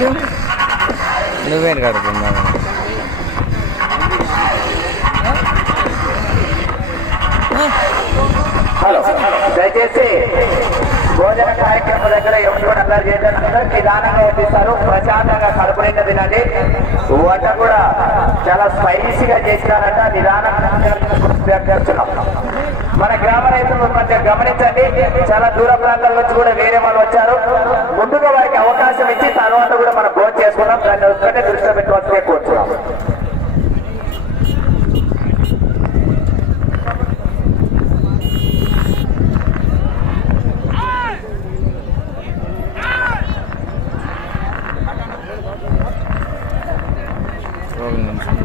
వీడు? నువ్వేం కడుతున్నావు? హలో దయచేసి భోజన కార్యక్రమం దగ్గర ఎవరు అల్లరి చేయడం అందరూ నిదానంగా వడ్డిస్తారు ప్రశాంతంగా కడుపు నిండా తినండి. వంట కూడా చాలా స్పైసీగా చేసినారంట నిదానంగా మన గ్రామ రైతులు మధ్య గమనించండి చాలా దూర ప్రాంతాల నుంచి కూడా వేరే వాళ్ళు వచ్చారు. ముందుగా వారికి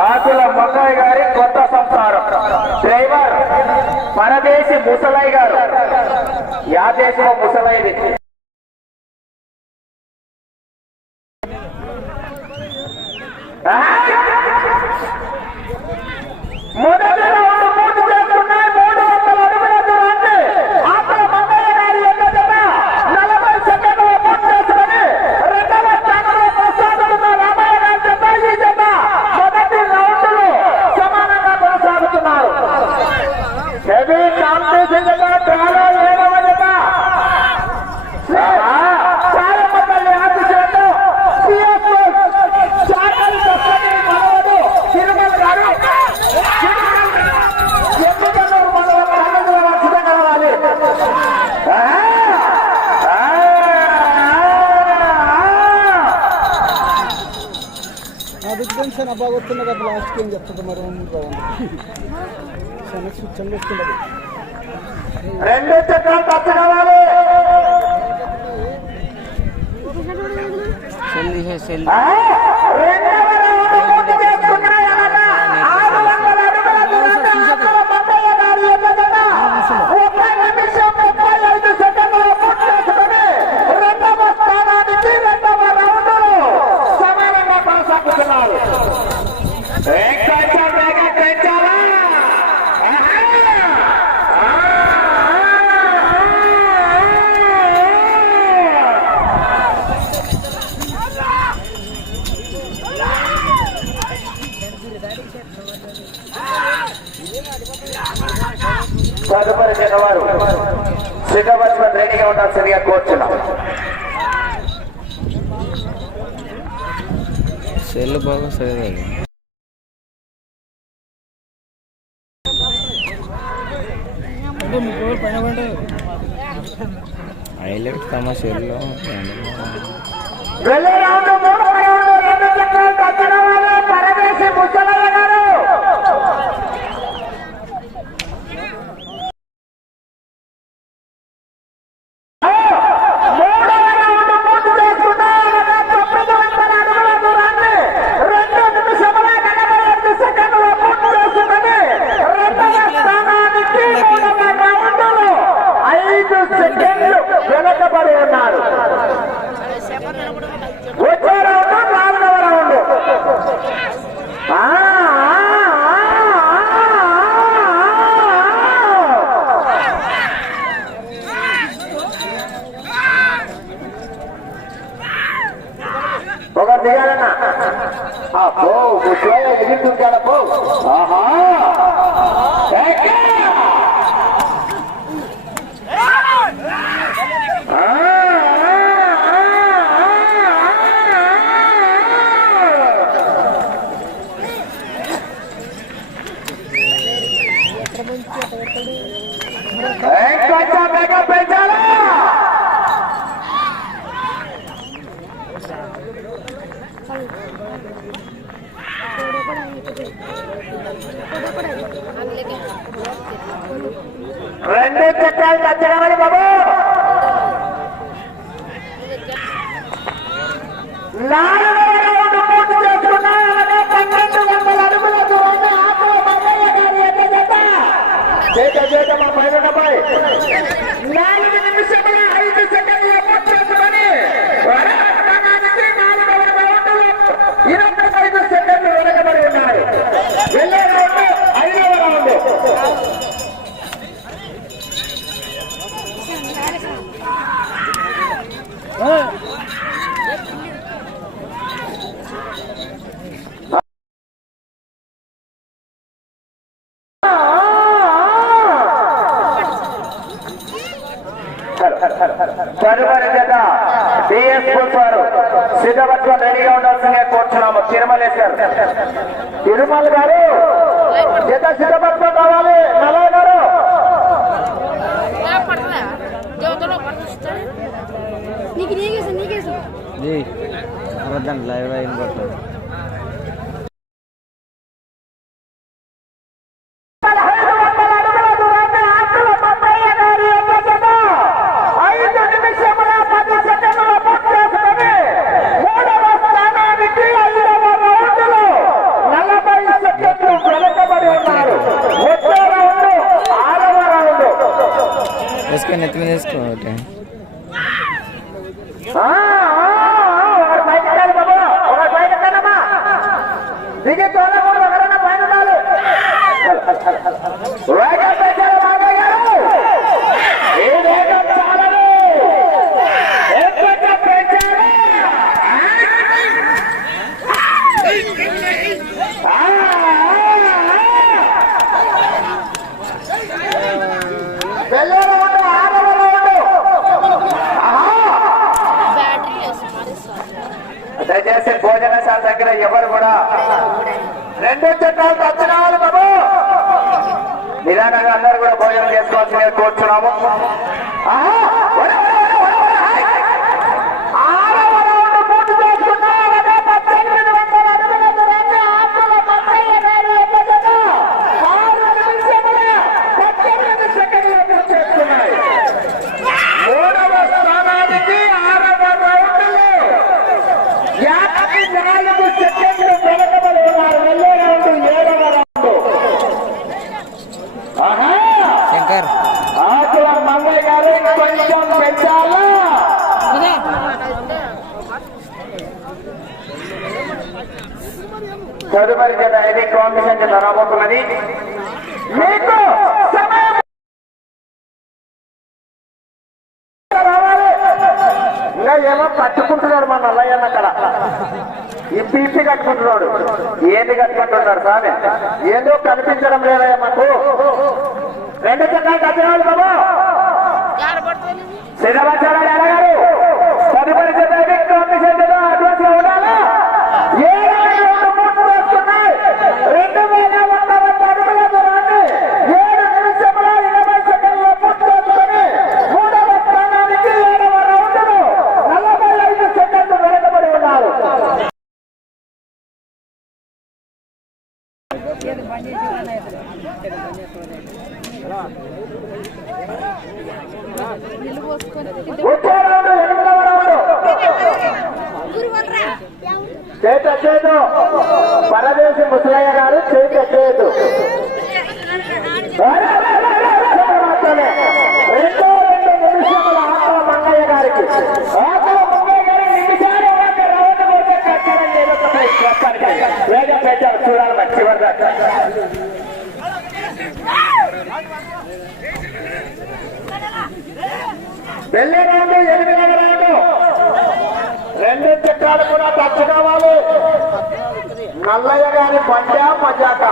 ఆకుల మొక్కయ్య గారి కొత్త సంసారం. డ్రైవర్ పరదేశి ముసలయ్య గారు. యాదేశం ముసలయ్యది. బాగొస్తుంది కదా లాస్ట్కి ఏం చెప్తుంది మరి సమస్య చెందిస్తున్నది రెండు చక్రాలు తప్పగలవాలి సెల్ సెల్ వస్తుంది కదండి హైలైట్ తమ షేర్లో ಯಾರು సిద్ధపట్టుకొని రెడీగా ఉండాల్సిందిగా కోరుచున్నాము తిరుమలేశ్వర్ తిరుమల గారు జత సిద్ధపట్టుకొని రావాలి నలయ గారు. నీకు నీకేసి నీకేసి. అబద్ధం లైవ్ అయిన పడుతుంది దిగి తోలగూడదు ఎవరైనా పైన దయచేసి భోజనశాల దగ్గర ఎవరు కూడా? రెండు చట్టాలు తచ్చినాలు బాబు. నిదానంగా అందరూ కూడా భోజనం చేసుకోవాల్సిందే కూర్చున్నాము. తదుపరి జత అయితే కాంపిటీషన్ జత రాబోతున్నది. మీకు ఇంకా ఏమో కట్టుకుంటున్నాడు మన నల్లయ్యన్న అక్కడ ఈ పీపీ కట్టుకుంటున్నాడు. ఏది కట్టుకుంటున్నాడు సామె ఏందో కనిపించడం లేదయ్య మాకు. రెండు జతాలు కట్టినాడు బాబు. సిద్ధపరచారా చేత చేదు ముసలయ్య గారు చేతి చేతు. నల్లయ్య గారి పంజా పజాక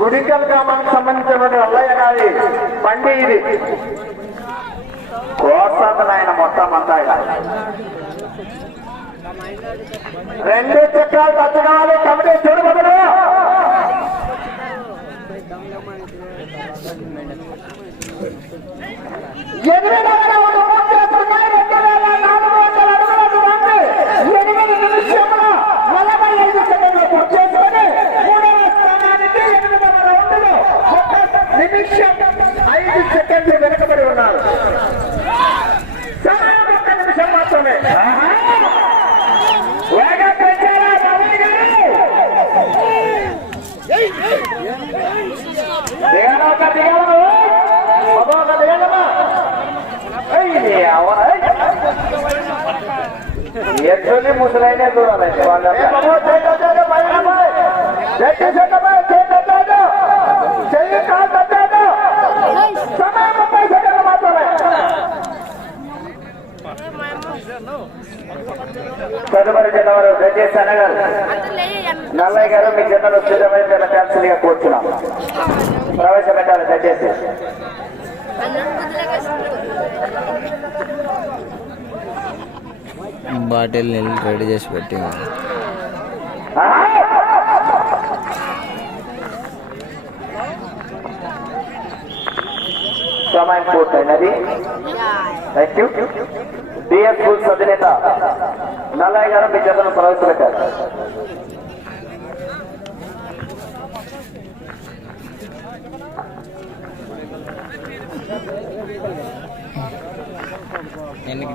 గుడికల్ గ్రామానికి సంబంధించినటువంటి నల్లయ్య గారి పండి ఇది. కోసతను మొత్తం అంతా రెండు చక్రాలు తగ్గడాలి కమిటీ చూడబడదు ఎనిమిది ఎట్లని ముసలైనా చూడాలంటే వాళ్ళ తదుపరి జనవరి దయచేసి అనగారు నల్లయ్య గారు మీ జనరల్ సిద్ధమైన కౌన్సిల్గా కూర్చున్నాం. ప్రవేశపెట్టాలి దయచేసి బాటిల్ నీళ్ళు రెడీ చేసి పెట్టి సమయం పూర్తయినది థ్యాంక్ యూ అధినేత నల్లయ్య గారు విద్యార్థులను ప్రవేశపెట్టారు. ఎన్నికి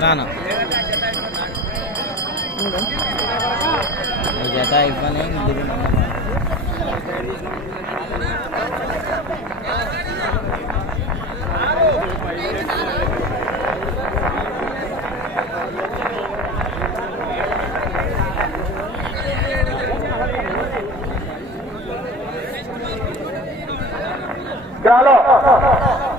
না না జత ఇవ్వని గురు चलो